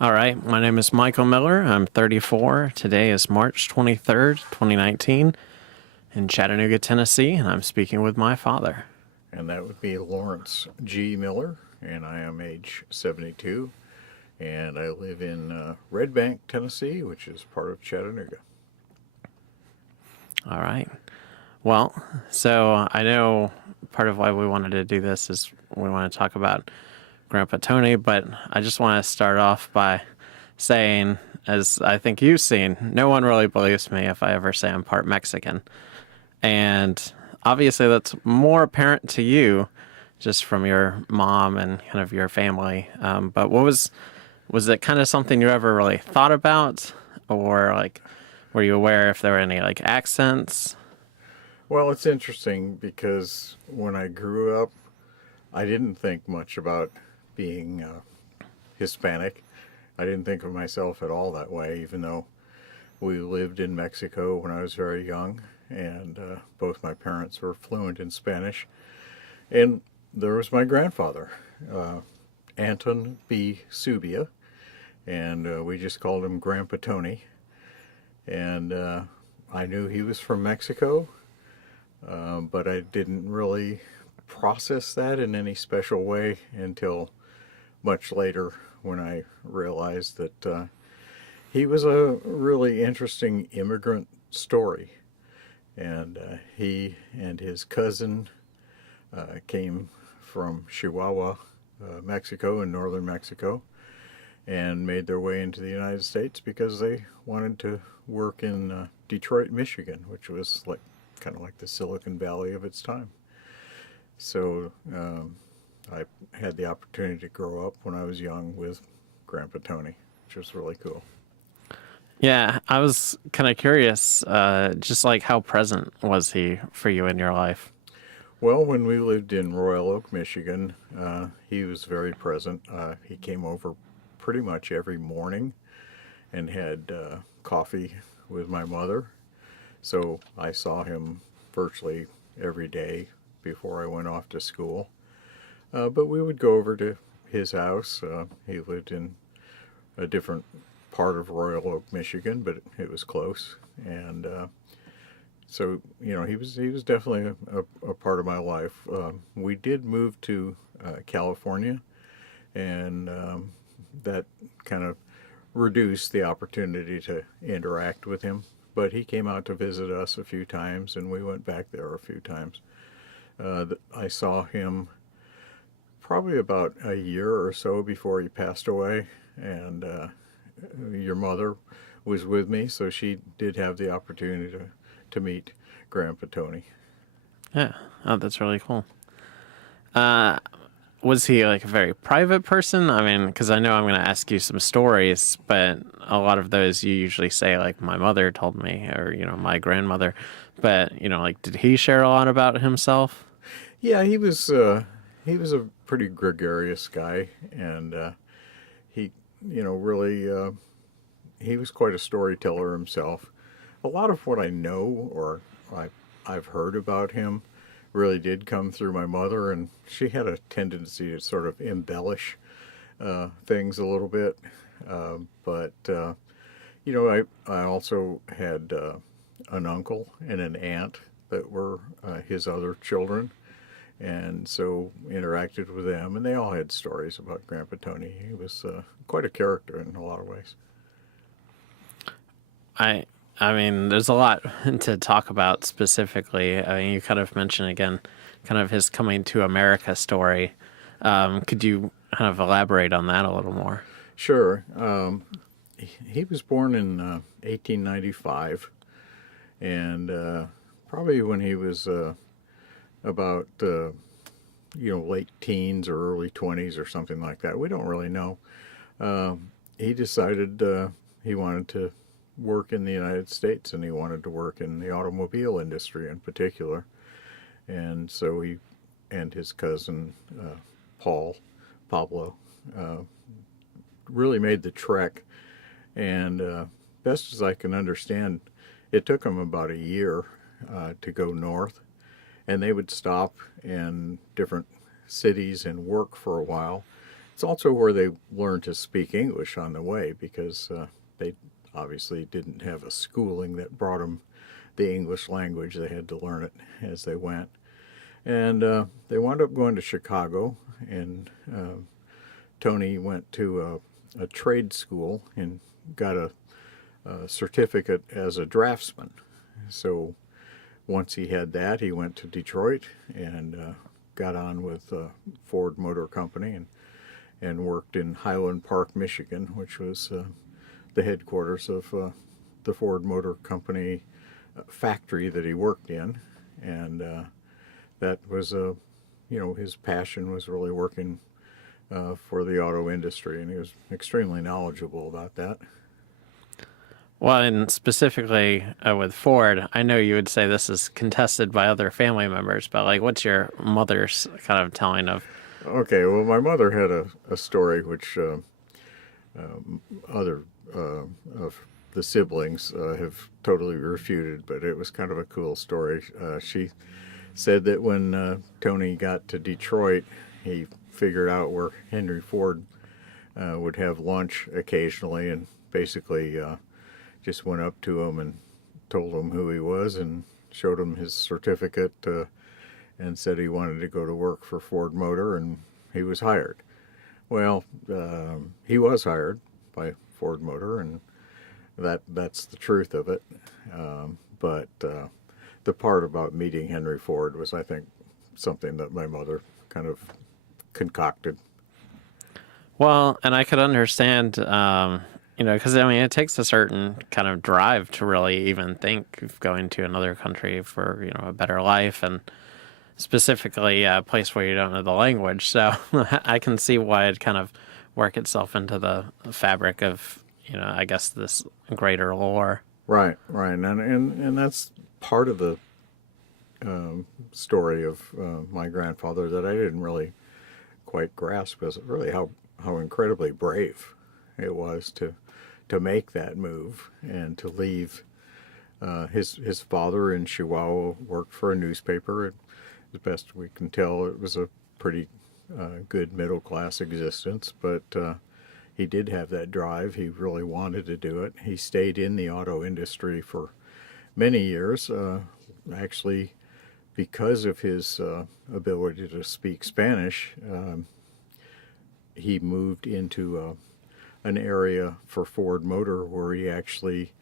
All right, my name is Michael Miller. I'm 34. Today is March 23rd, 2019, in Chattanooga, Tennessee, and I'm speaking with my father. And that would be Lawrence G. Miller, and I am age 72, and I live in Red Bank, Tennessee, which is part of Chattanooga. All right. Well, so I know part of why we wanted to do this is we want to talk about Grandpa Tony, but I just want to start off by saying, as I think you've seen, no one really believes me if I ever say I'm part Mexican. And obviously, that's more apparent to you just from your mom and kind of your family. But was it kind of something you ever really thought about? Or like, were you aware if there were any like accents? Well, it's interesting because when I grew up, I didn't think much about being Hispanic. I didn't think of myself at all that way, even though we lived in Mexico when I was very young, and both my parents were fluent in Spanish. And there was my grandfather, uh, Anton B. Subia, and we just called him Grandpa Tony. And I knew he was from Mexico, but I didn't really process that in any special way until much later when I realized that he was a really interesting immigrant story. And he and his cousin came from Chihuahua, Mexico, in northern Mexico, and made their way into the United States because they wanted to work in Detroit, Michigan, which was like kind of like the Silicon Valley of its time. So I had the opportunity to grow up when I was young with Grandpa Tony, which was really cool. Yeah, I was kind of curious, just like how present was he for you in your life? Well, when we lived in Royal Oak, Michigan, he was very present. He came over pretty much every morning and had coffee with my mother. So I saw him virtually every day before I went off to school. But we would go over to his house. He lived in a different part of Royal Oak, Michigan, but it was close. And so, he was definitely a part of my life. We did move to California, and that kind of reduced the opportunity to interact with him. But he came out to visit us a few times, and we went back there a few times. I saw him probably about a year or so before he passed away, and your mother was with me, so she did have the opportunity to meet Grandpa Tony. Yeah, oh, that's really cool. Uh, was he like a very private person? I mean, because I know I'm going to ask you some stories, but a lot of those you usually say like my mother told me or my grandmother. But like, did he share a lot about himself? Yeah, he was a pretty gregarious guy, and he really he was quite a storyteller himself. A lot of what I know or I, I've heard about him really did come through my mother, and she had a tendency to sort of embellish things a little bit. But I also had an uncle and an aunt that were his other children, and so interacted with them, and they all had stories about Grandpa Tony. He was quite a character in a lot of ways. I I mean, there's a lot to talk about specifically. I mean, you kind of mentioned again, kind of his coming to America story. Could you kind of elaborate on that a little more? Sure. He was born in 1895, and probably when he was about late teens or early 20s or something like that. We don't really know. He decided he wanted to work in the United States, and he wanted to work in the automobile industry in particular. And so he and his cousin Paul Pablo uh, really made the trek. And best as I can understand, it took them about a year to go north, and they would stop in different cities and work for a while, It's also where they learned to speak English on the way because they obviously didn't have a schooling that brought them the English language. They had to learn it as they went. And they wound up going to Chicago, and Tony went to a trade school and got a certificate as a draftsman. So once he had that, he went to Detroit and got on with Ford Motor Company and worked in Highland Park, Michigan, which was the headquarters of the Ford Motor Company factory that he worked in. And that was his passion was really working for the auto industry, and he was extremely knowledgeable about that. Well, and specifically with Ford, I know you would say this is contested by other family members, but like, what's your mother's kind of telling of? Okay, well, my mother had a story which other of the siblings have totally refuted, but it was kind of a cool story. She said that when Tony got to Detroit, he figured out where Henry Ford would have lunch occasionally, and basically just went up to him and told him who he was and showed him his certificate and said he wanted to go to work for Ford Motor, and he was hired. Well, he was hired by Ford Motor, and that's the truth of it. But the part about meeting Henry Ford was, I think, something that my mother kind of concocted. Well, and I could understand, because I mean, it takes a certain kind of drive to really even think of going to another country for, a better life, and specifically a place where you don't know the language. So I can see why it kind of work itself into the fabric of, I guess this greater lore. Right, right, and that's part of the story of my grandfather that I didn't really quite grasp, is really how incredibly brave it was to make that move and to leave. His father in Chihuahua worked for a newspaper. As best we can tell, it was a pretty good middle class existence, but he did have that drive. He really wanted to do it. He stayed in the auto industry for many years, actually, because of his ability to speak Spanish. He moved into an area for Ford Motor where he actually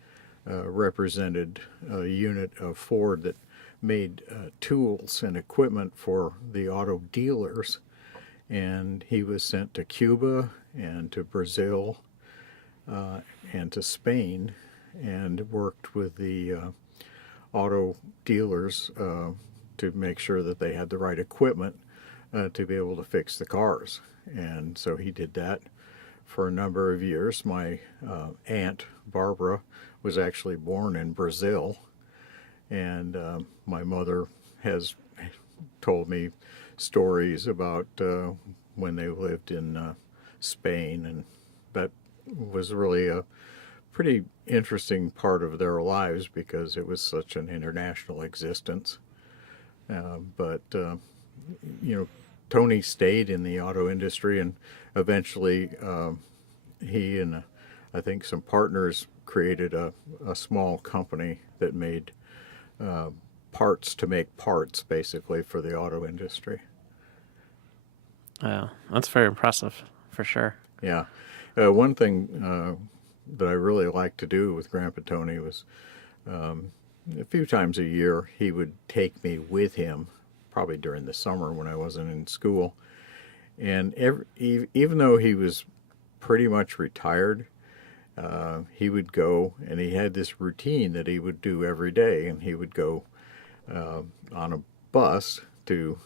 represented a unit of Ford that made tools and equipment for the auto dealers. And he was sent to Cuba and to Brazil and to Spain, and worked with the auto dealers to make sure that they had the right equipment to be able to fix the cars. And so he did that for a number of years. My aunt, Barbara, was actually born in Brazil, and my mother has told me stories about when they lived in Spain, and that was really a pretty interesting part of their lives because it was such an international existence. But Tony stayed in the auto industry, and eventually he and I think some partners created a small company that made parts to make parts, basically, for the auto industry. Yeah, that's very impressive, for sure. Yeah. One thing that I really liked to do with Grandpa Tony was a few times a year he would take me with him, probably during the summer when I wasn't in school. And even though he was pretty much retired, he would go, and he had this routine that he would do every day. And he would go on a bus to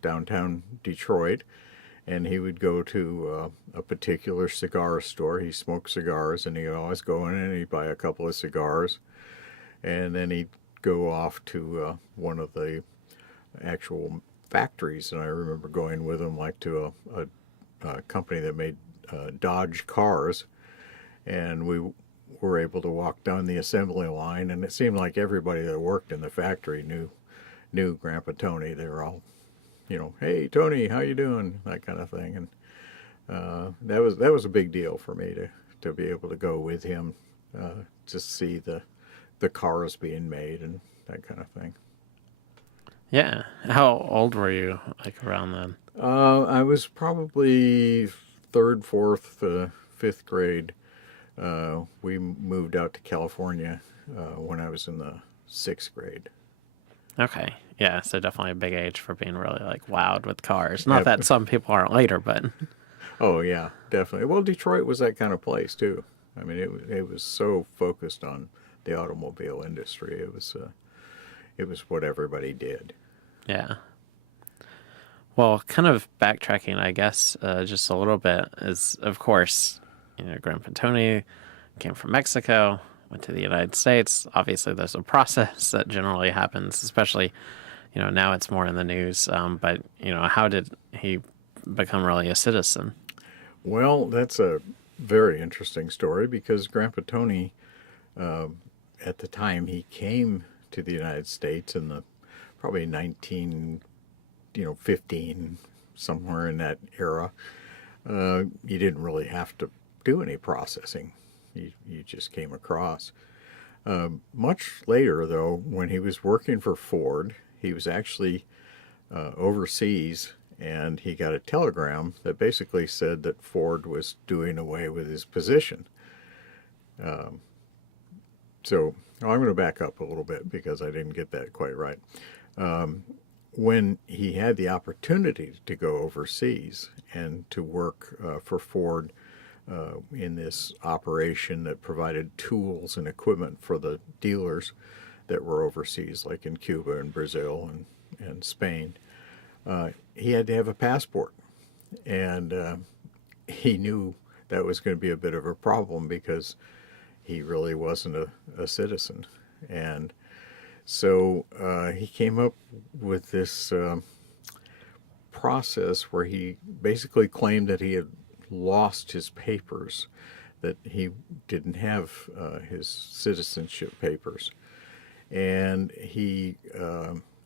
downtown Detroit, and he would go to a particular cigar store. He smoked cigars, and he'd always go in and he'd buy a couple of cigars, and then he'd go off to one of the actual factories. And I remember going with him, like, to a company that made Dodge cars, and we were able to walk down the assembly line, and it seemed like everybody that worked in the factory knew Grandpa Tony. They were all, hey, Tony, how you doing? That kind of thing. That was a big deal for me to be able to go with him to see the cars being made and that kind of thing. Yeah. How old were you, like around then? I was probably third, fourth, fifth grade. We moved out to California when I was in the sixth grade. Okay. Yeah, so definitely a big age for being really like wowed with cars. Not Yep. that some people aren't later, but Oh yeah, definitely. Well, Detroit was that kind of place too. I mean, it was so focused on the automobile industry. It was what everybody did. yeah. Well, kind of backtracking, I guess, just a little bit is, of course, Grandpa Tony came from Mexico, went to the United States. Obviously, there's a process that generally happens, especially, now it's more in the news. But, how did he become really a citizen? Well, that's a very interesting story because Grandpa Tony, at the time he came to the United States in the probably 15, somewhere in that era, you didn't really have to do any processing. You just came across. Much later, though, when he was working for Ford, he was actually overseas and he got a telegram that basically said that Ford was doing away with his position. So I'm going to back up a little bit because I didn't get that quite right. When he had the opportunity to go overseas and to work for Ford in this operation that provided tools and equipment for the dealers that were overseas, like in Cuba and Brazil and Spain, he had to have a passport. And he knew that was going to be a bit of a problem because he really wasn't a citizen. And so he came up with this process where he basically claimed that he had lost his papers, that he didn't have his citizenship papers. And he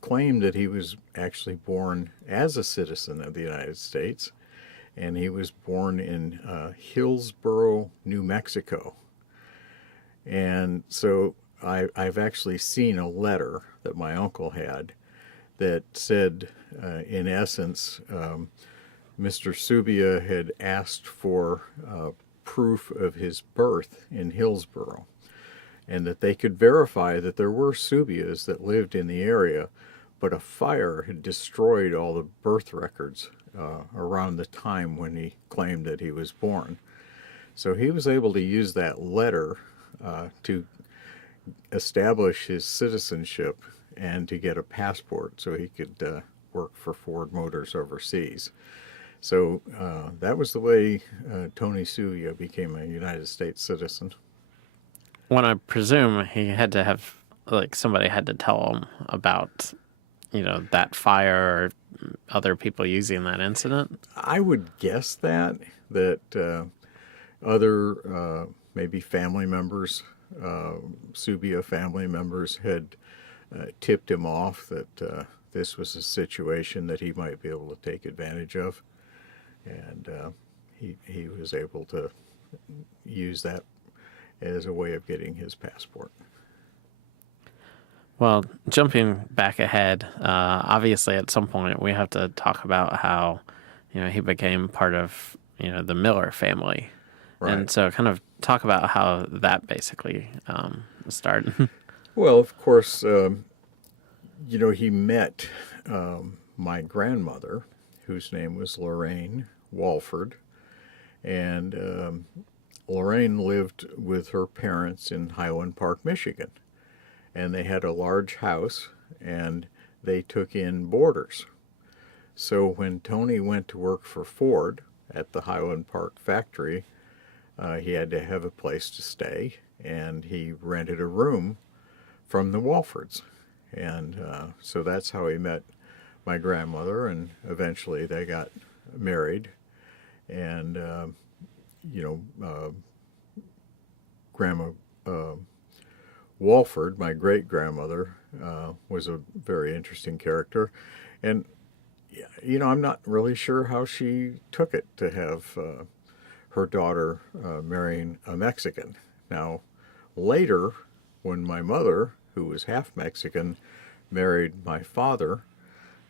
claimed that he was actually born as a citizen of the United States, and he was born in Hillsboro, New Mexico. And so I've actually seen a letter that my uncle had that said, in essence, Mr. Subia had asked for proof of his birth in Hillsboro, and that they could verify that there were Subias that lived in the area, but a fire had destroyed all the birth records around the time when he claimed that he was born. So he was able to use that letter to establish his citizenship and to get a passport so he could work for Ford Motors overseas. So that was the way Tony Suya became a United States citizen. When I presume he had to have, like, somebody had to tell him about, that fire or other people using that incident. I would guess that other maybe family members, Subia family members, had tipped him off that this was a situation that he might be able to take advantage of, and he was able to use that as a way of getting his passport. Well, jumping back ahead, obviously at some point we have to talk about how, he became part of, the Miller family. Right. And so kind of talk about how that basically started. Well, of course, he met my grandmother, whose name was Lorraine Walford, and Lorraine lived with her parents in Highland Park, Michigan, and they had a large house, and they took in boarders. So when Tony went to work for Ford at the Highland Park factory, he had to have a place to stay, and he rented a room from the Walfords. And so that's how he met my grandmother, and eventually they got married. And, Grandma Walford, my great grandmother, was a very interesting character. And I'm not really sure how she took it to have her daughter marrying a Mexican. Now, later, when my mother, who was half Mexican, married my father,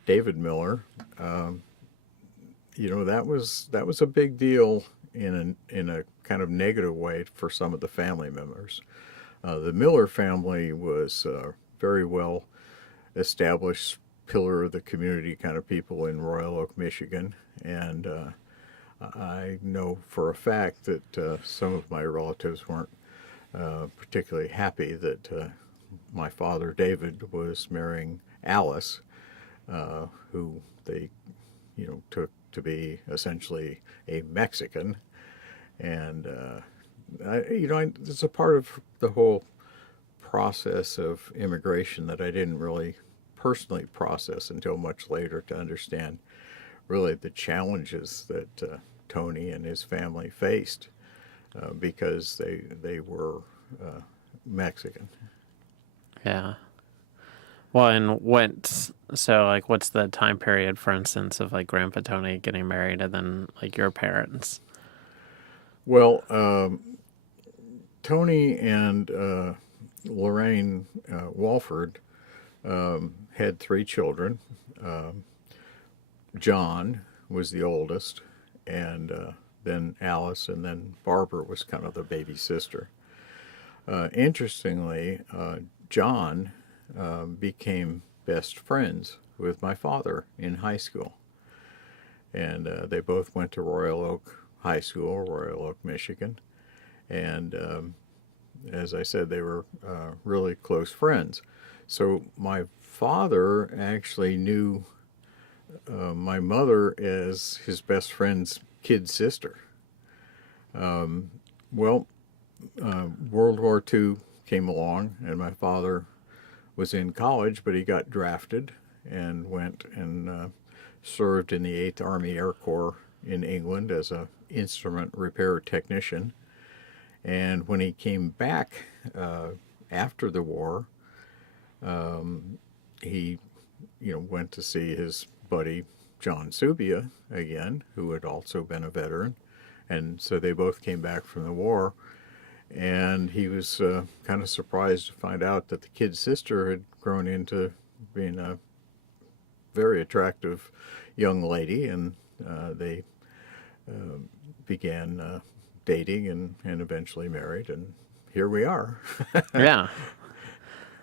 David Miller, that was a big deal in a kind of negative way for some of the family members. The Miller family was very well established pillar of the community kind of people in Royal Oak, Michigan, and I know for a fact that some of my relatives weren't particularly happy that my father David was marrying Alice, who they, took to be essentially a Mexican, and it's a part of the whole process of immigration that I didn't really personally process until much later to understand really the challenges that Tony and his family faced because they were Mexican. Yeah. Well, and what's the time period, for instance, of like Grandpa Tony getting married and then like your parents? Well, Tony and Lorraine Walford had three children. John was the oldest, and then Alice, and then Barbara was kind of the baby sister. Interestingly, John became best friends with my father in high school, and they both went to Royal Oak High School, Royal Oak, Michigan, and as I said, they were really close friends. So my father actually knew my mother as his best friend's kid sister. Well, World War II came along, and my father was in college, but he got drafted and went and served in the 8th Army Air Corps in England as an instrument repair technician. And when he came back after the war, he, went to see his buddy John Subia again, who had also been a veteran. And so they both came back from the war. And he was kind of surprised to find out that the kid sister had grown into being a very attractive young lady, and they began dating and eventually married, and here we are. Yeah.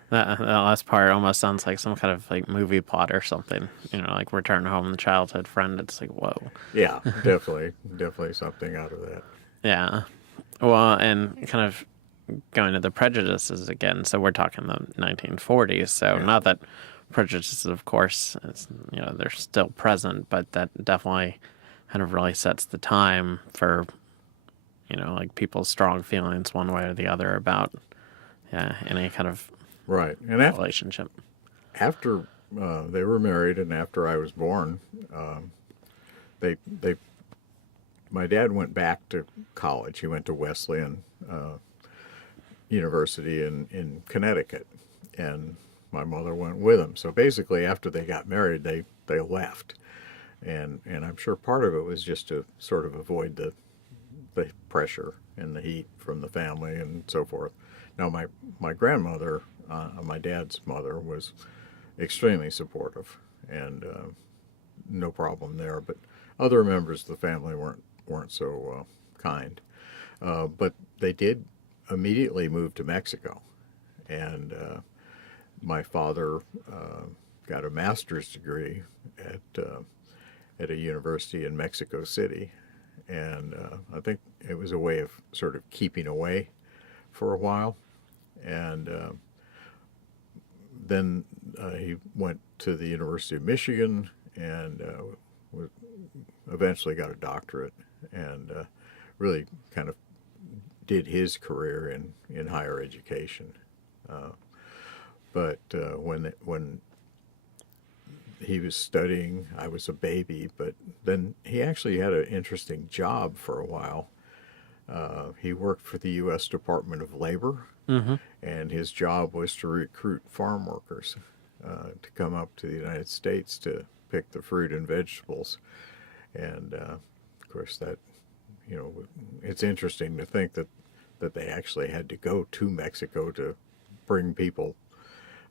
That last part almost sounds like some kind of like movie plot or something. Like Return Home, the childhood friend. It's like, whoa. Yeah, definitely something out of that. Yeah. Well, and kind of going to the prejudices again. So we're talking the 1940s. So Yeah. not that prejudices, of course, they're still present, but that definitely kind of really sets the time for, like people's strong feelings one way or the other about, any kind of Right. And relationship. after they were married, and after I was born, they my dad went back to college. He went to Wesleyan University in Connecticut, and my mother went with him. So basically, after they got married, they left, and I'm sure part of it was just to sort of avoid the pressure and the heat from the family and so forth. Now, my grandmother, my dad's mother, was extremely supportive, and no problem there. But other members of the family weren't so kind. But they did immediately move to Mexico, and my father got a master's degree at a university in Mexico City, and I think it was a way of sort of keeping away for a while, and then he went to the University of Michigan and eventually got a doctorate, and really kind of did his career in higher education. But when he was studying, I was a baby, but then he actually had an interesting job for a while. He worked for the U.S. Department of Labor, and his job was to recruit farm workers to come up to the United States to pick the fruit and vegetables. And of course, that, it's interesting to think that they actually had to go to Mexico to bring people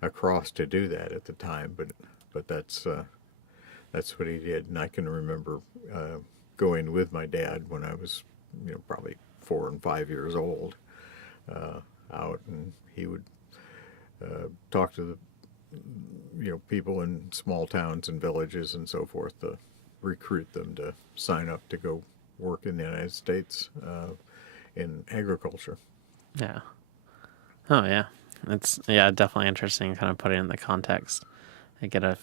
across to do that at the time. But that's what he did. And I can remember going with my dad when I was, probably 4 and 5 years old, out, and he would talk to the people in small towns and villages and so forth to recruit them to sign up to go work in the United States in agriculture. Yeah. Oh, yeah. It's, yeah, definitely interesting kind of put it in the context. I get a,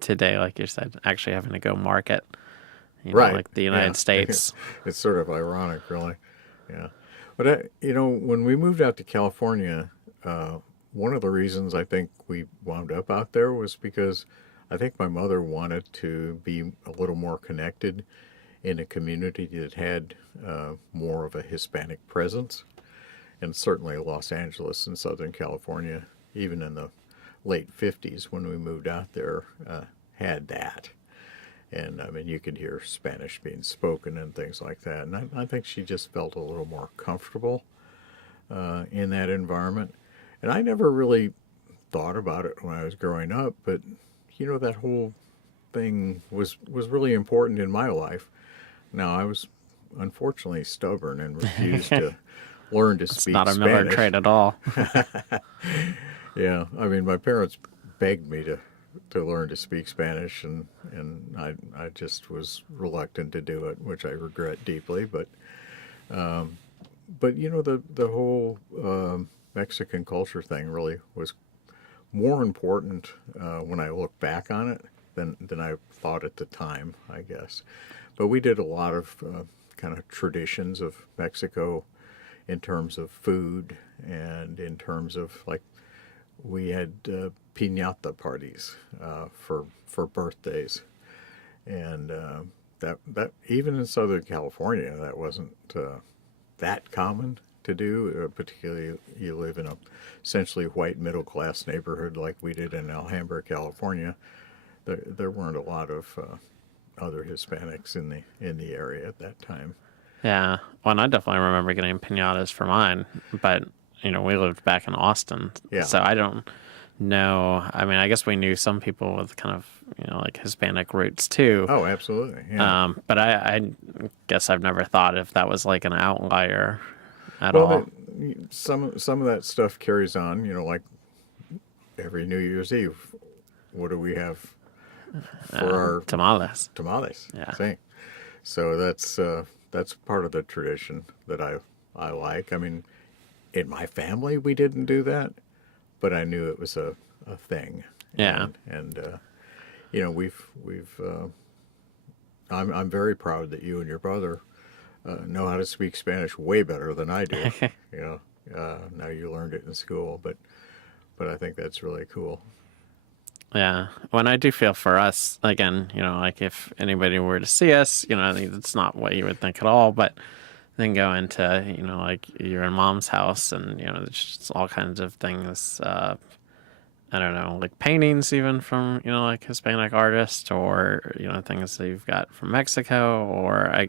today, like you said, actually having to go market, Right. like the United States. It's sort of ironic, really. Yeah. But, when we moved out to California, one of the reasons I think we wound up out there was because I think my mother wanted to be a little more connected in a community that had more of a Hispanic presence. And certainly Los Angeles and Southern California, even in the late 50s when we moved out there, had that. And I mean, you could hear Spanish being spoken and things like that. And I think she just felt a little more comfortable in that environment. And I never really thought about it when I was growing up, but that whole thing was really important in my life. Now, I was unfortunately stubborn and refused to learn to speak Not a Spanish. Miller trait at all. Yeah, I mean, my parents begged me to learn to speak Spanish, and I just was reluctant to do it, which I regret deeply. But the whole Mexican culture thing really was more important when I look back on it than I thought at the time, I guess. But we did a lot of kind of traditions of Mexico in terms of food and in terms of, like, we had piñata parties for birthdays, and that even in Southern California that wasn't that common to do. Particularly, you live in a essentially white middle class neighborhood like we did in Alhambra, California. There weren't a lot of other Hispanics in the area at that time. Yeah. Well, and I definitely remember getting piñatas for mine, but, we lived back in Austin. Yeah. So I don't know. I mean, I guess we knew some people with kind of, like Hispanic roots too. Oh, absolutely. Yeah. But I guess I've never thought if that was like an outlier at all. Some of that stuff carries on. Like every New Year's Eve, what do we have for our tamales? Tamales. Yeah. See? So that's part of the tradition that I like. I mean, in my family we didn't do that, but I knew it was a thing. Yeah. And we've I'm very proud that you and your brother know how to speak Spanish way better than I do. Now you learned it in school, but I think that's really cool. Yeah. When I do feel for us, again, like if anybody were to see us, I think it's not what you would think at all, but then go into, like you're in mom's house and, there's just all kinds of things, I don't know, like paintings even from, like Hispanic artists or, things that you've got from Mexico or I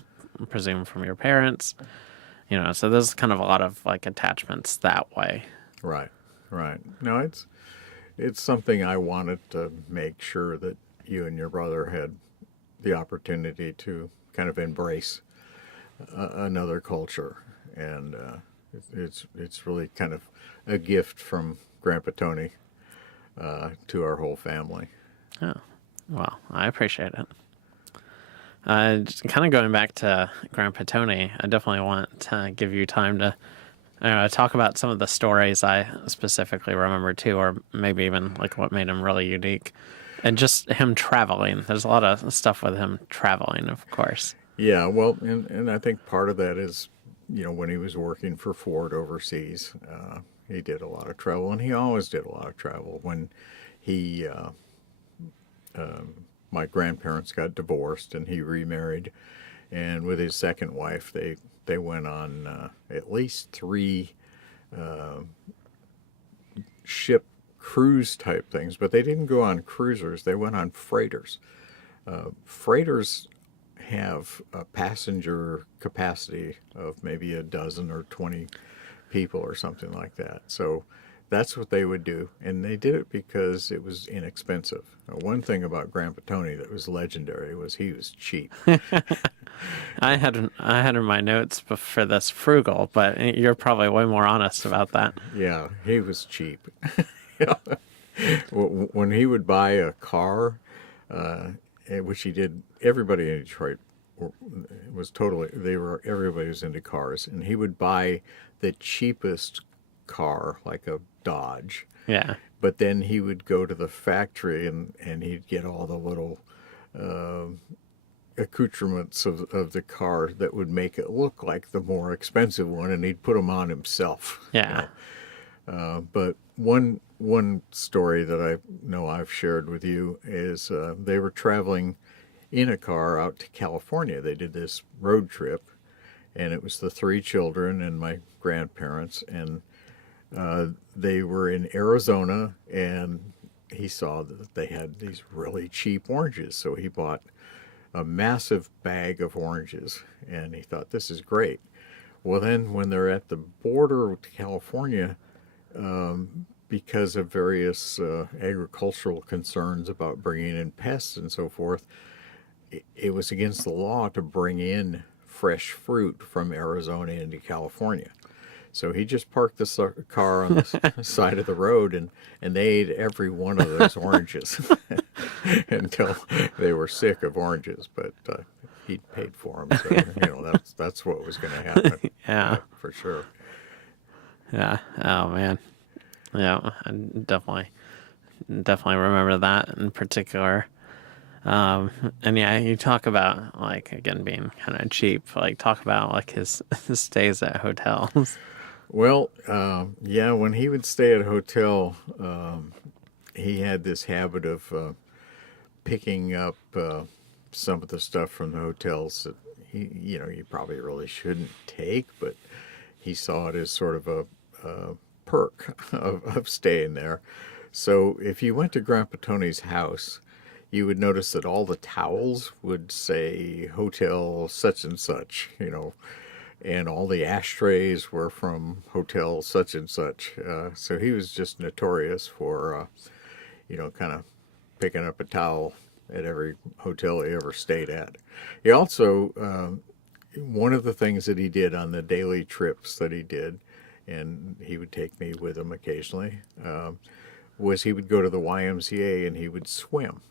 presume from your parents, so there's kind of a lot of like attachments that way. Right. No, it's something I wanted to make sure that you and your brother had the opportunity to kind of embrace another culture, and it's really kind of a gift from Grandpa Tony to our whole family. Oh, well, I appreciate it. Just kind of going back to Grandpa Tony, I definitely want to give you time to talk about some of the stories I specifically remember too, or maybe even like what made him really unique. And just him traveling. There's a lot of stuff with him traveling, of course. Yeah, well, and I think part of that is, when he was working for Ford overseas, he did a lot of travel, and he always did a lot of travel. When he, my grandparents got divorced, and he remarried, and with his second wife, they went on at least 3 ship cruise type things, but they didn't go on cruisers. They went on freighters. Freighters have a passenger capacity of maybe a dozen or 20 people or something like that. So that's what they would do. And they did it because it was inexpensive. One thing about Grandpa Tony that was legendary was he was cheap. I had in my notes for this frugal, but you're probably way more honest about that. Yeah, he was cheap. When he would buy a car, which he did, everybody in Detroit was totally, everybody was into cars, and he would buy the cheapest car, like a Dodge. Yeah. But then he would go to the factory and he'd get all the little accoutrements of the car that would make it look like the more expensive one, and he'd put them on himself. Yeah. But one story that I know I've shared with you is they were traveling in a car out to California. They did this road trip, and it was the three children and my grandparents, and they were in Arizona, and he saw that they had these really cheap oranges, so he bought a massive bag of oranges, and he thought, this is great. Well, then when they're at the border to California, because of various agricultural concerns about bringing in pests and so forth, it was against the law to bring in fresh fruit from Arizona into California. So he just parked the car on the side of the road, and they ate every one of those oranges until they were sick of oranges. But he paid for them, so that's what was going to happen. Yeah. For sure. Yeah. Oh man. Yeah, I definitely remember that in particular. And yeah, you talk about like again being kind of cheap. Like talk about like his stays at hotels. Well, yeah, when he would stay at a hotel, he had this habit of picking up some of the stuff from the hotels that you probably really shouldn't take, but he saw it as sort of a perk of staying there. So if you went to Grandpa Tony's house, you would notice that all the towels would say hotel such and such, and all the ashtrays were from hotel such and such. So he was just notorious for, kind of picking up a towel at every hotel he ever stayed at. He also, one of the things that he did on the daily trips that he did, and he would take me with him occasionally, was he would go to the YMCA and he would swim.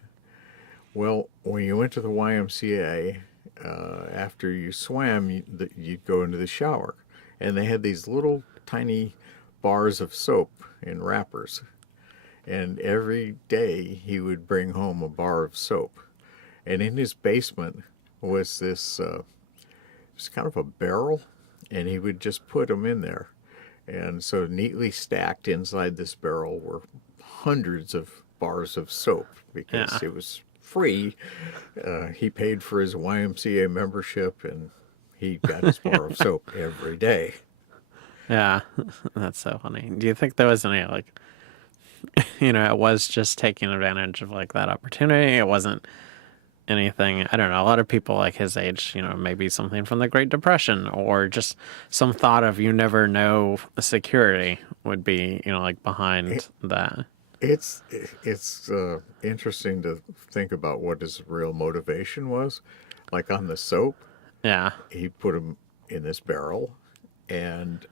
Well, when you went to the YMCA, after you swam, you'd go into the shower. And they had these little tiny bars of soap in wrappers. And every day he would bring home a bar of soap. And in his basement was this, it was kind of a barrel, and he would just put them in there. And so neatly stacked inside this barrel were hundreds of bars of soap because it was free. He paid for his YMCA membership, and he got his bar of soap every day. Yeah, that's so funny. Do you think there was any like, it was just taking advantage of like that opportunity? It wasn't anything, I don't know, a lot of people like his age, maybe something from the Great Depression or just some thought of you never know security would be, like behind that. It's interesting to think about what his real motivation was. Like on the soap, Yeah. he put them in this barrel, and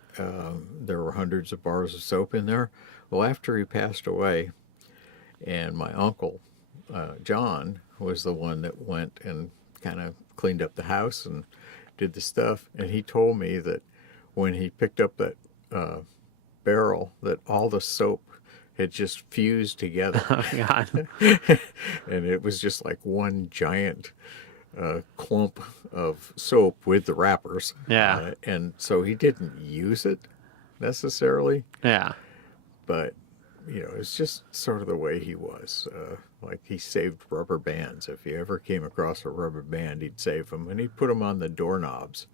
there were hundreds of bars of soap in there. Well, after he passed away, and my uncle, John, was the one that went and kind of cleaned up the house and did the stuff, and he told me that when he picked up that barrel, that all the soap had just fused together. Oh, God. And it was just like one giant clump of soap with the wrappers. Yeah. And so he didn't use it necessarily, Yeah. but it's just sort of the way he was. Like he saved rubber bands. If he ever came across a rubber band, he'd save them, and he'd put them on the doorknobs.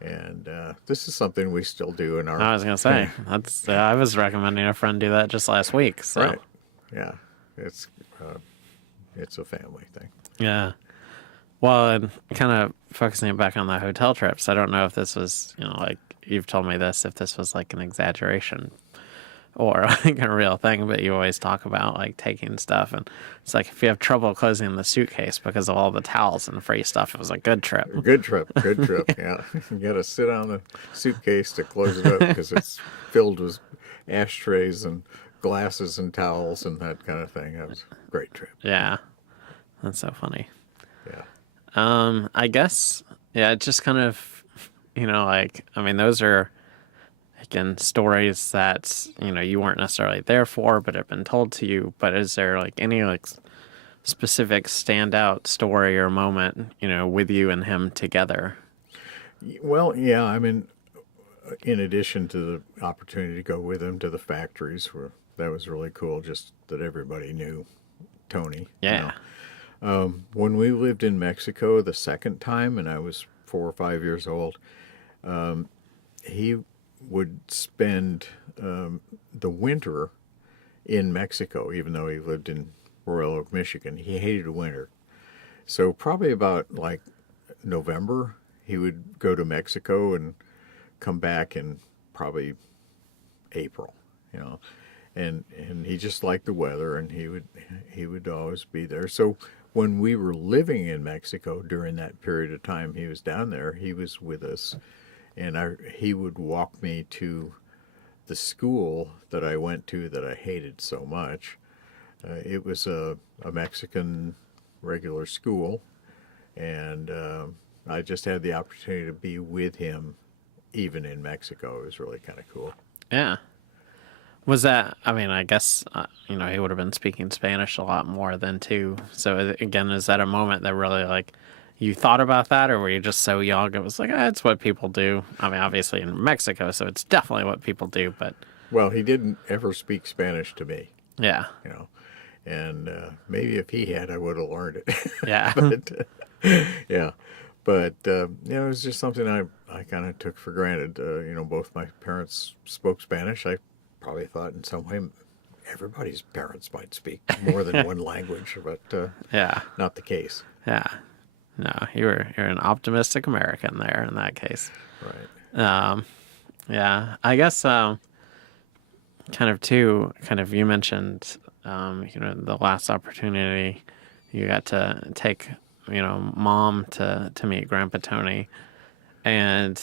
And this is something we still do in our I was gonna say that's. I was recommending a friend do that just last week. So right. Yeah, it's uh, it's a family thing. yeah. Well, and kind of focusing it back on the hotel trips. I don't know if this was, like you've told me this, if this was like an exaggeration or like a real thing, but you always talk about like taking stuff, and it's like if you have trouble closing the suitcase because of all the towels and free stuff, it was a good trip. Good trip, good trip. Yeah, you got to sit on the suitcase to close it up because it's filled with ashtrays and glasses and towels and that kind of thing. That was a great trip. Yeah, that's so funny. Yeah. I guess, yeah, it just kind of, like, I mean, those are, again, stories that, you weren't necessarily there for, but have been told to you. But is there, like, any, like, specific standout story or moment, with you and him together? Well, yeah. I mean, in addition to the opportunity to go with him to the factories, where that was really cool. Just that everybody knew Tony. Yeah. When we lived in Mexico the second time, and I was 4 or 5 years old, he would spend the winter in Mexico, even though he lived in Royal Oak, Michigan. He hated winter. So probably about like November, he would go to Mexico and come back in probably April, you know. And he just liked the weather, and he would always be there. So when we were living in Mexico during that period of time he was down there, he was with us, and he would walk me to the school that I went to that I hated so much. It was a Mexican regular school, and I just had the opportunity to be with him even in Mexico. It was really kind of cool. Yeah. Was that, I mean, I guess, he would have been speaking Spanish a lot more than too. So again, is that a moment that really like you thought about that, or were you just so young? It was like, it's what people do. I mean, obviously in Mexico, so it's definitely what people do, but Well, he didn't ever speak Spanish to me, yeah. you know, and maybe if he had, I would have learned it. Yeah. But yeah, but it was just something I kind of took for granted. Both my parents spoke Spanish. I probably thought in some way everybody's parents might speak more than one language, but Yeah. not the case. Yeah. No, you're an optimistic American there in that case. Right. Yeah. I guess kind of you mentioned the last opportunity you got to take mom to meet Grandpa Tony, and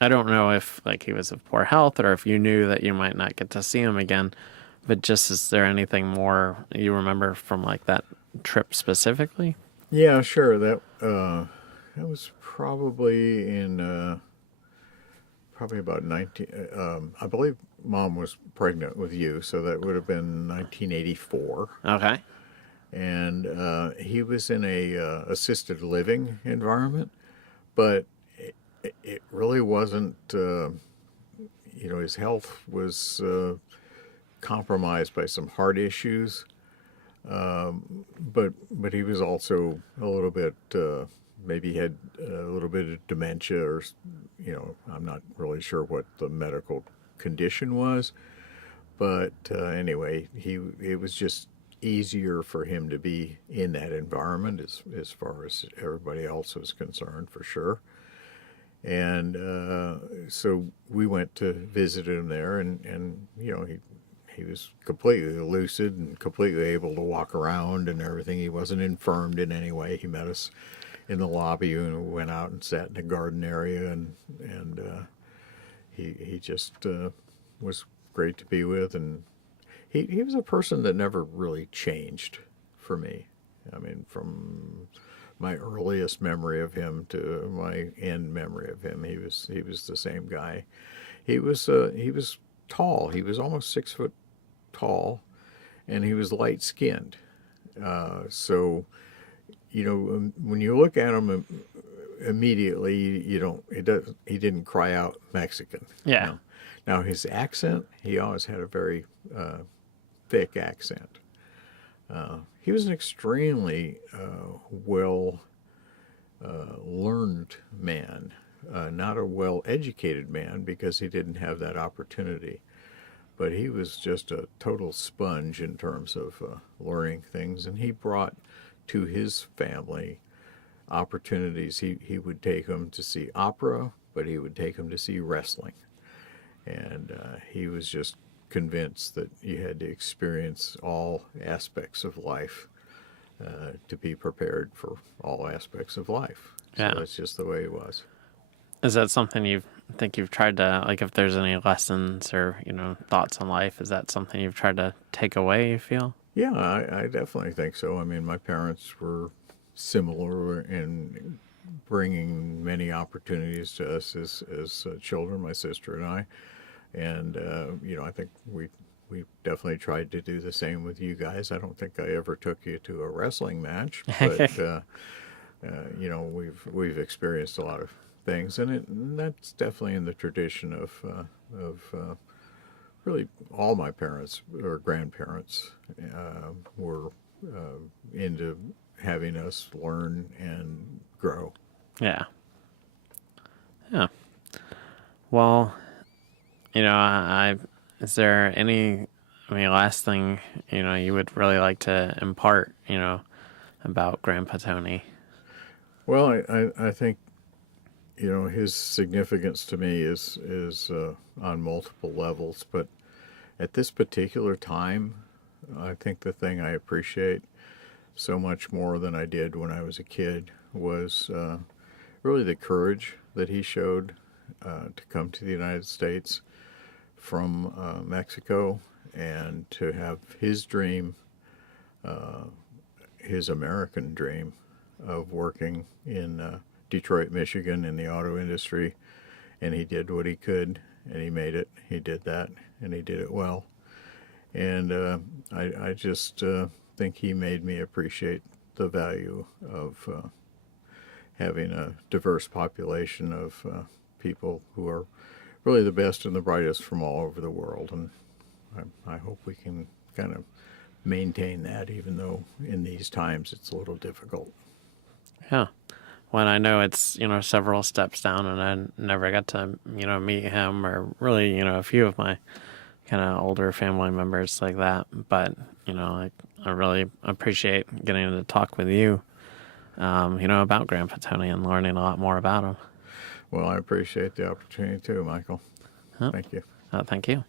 I don't know if like he was of poor health or if you knew that you might not get to see him again, but just is there anything more you remember from like that trip specifically? Yeah, sure. That was probably in probably about 19. I believe Mom was pregnant with you, so that would have been 1984. Okay. And he was in a assisted living environment, but it really wasn't. His health was compromised by some heart issues, but he was also a little bit. Maybe he had a little bit of dementia, or I'm not really sure what the medical condition was. But anyway, it was just easier for him to be in that environment as far as everybody else was concerned, for sure. And so we went to visit him there, and he was completely lucid and completely able to walk around and everything. He wasn't infirmed in any way. He met us in the lobby and we went out and sat in the garden area, and he just was great to be with, and he was a person that never really changed for me. I mean, from my earliest memory of him to my end memory of him, he was the same guy. He was tall. He was almost 6 foot tall, and he was light skinned. So when you look at him immediately, you don't. He didn't cry out Mexican. Yeah. Now his accent, he always had a very thick accent. He was an extremely well learned man. not a well-educated man because he didn't have that opportunity, but he was just a total sponge in terms of learning things, and he brought to his family opportunities. He would take them to see opera, but he would take them to see wrestling, and he was just convinced that you had to experience all aspects of life to be prepared for all aspects of life. So Yeah. that's just the way it was. Is that something you think you've tried to, like, if there's any lessons or, thoughts on life, is that something you've tried to take away, you feel? Yeah, I definitely think so. I mean, my parents were similar in bringing many opportunities to us as children, my sister and I. And, I think we definitely tried to do the same with you guys. I don't think I ever took you to a wrestling match, but, we've experienced a lot of things. And that's definitely in the tradition of really all my parents or grandparents were into having us learn and grow. Yeah. Yeah. Well, is there any last thing, you would really like to impart, about Grandpa Tony? Well, I think his significance to me is on multiple levels, but at this particular time, I think the thing I appreciate so much more than I did when I was a kid was really the courage that he showed to come to the United States from Mexico and to have his dream, his American dream of working in Detroit, Michigan in the auto industry. And he did what he could, and he made it. He did that, and he did it well. And I just think he made me appreciate the value of having a diverse population of people who are really the best and the brightest from all over the world. And I hope we can kind of maintain that, even though in these times it's a little difficult. Yeah. When I know it's, several steps down and I never got to, meet him or really, a few of my kind of older family members like that. But, I really appreciate getting to talk with you, about Grandpa Tony and learning a lot more about him. Well, I appreciate the opportunity too, Michael. Huh? Thank you. Thank you.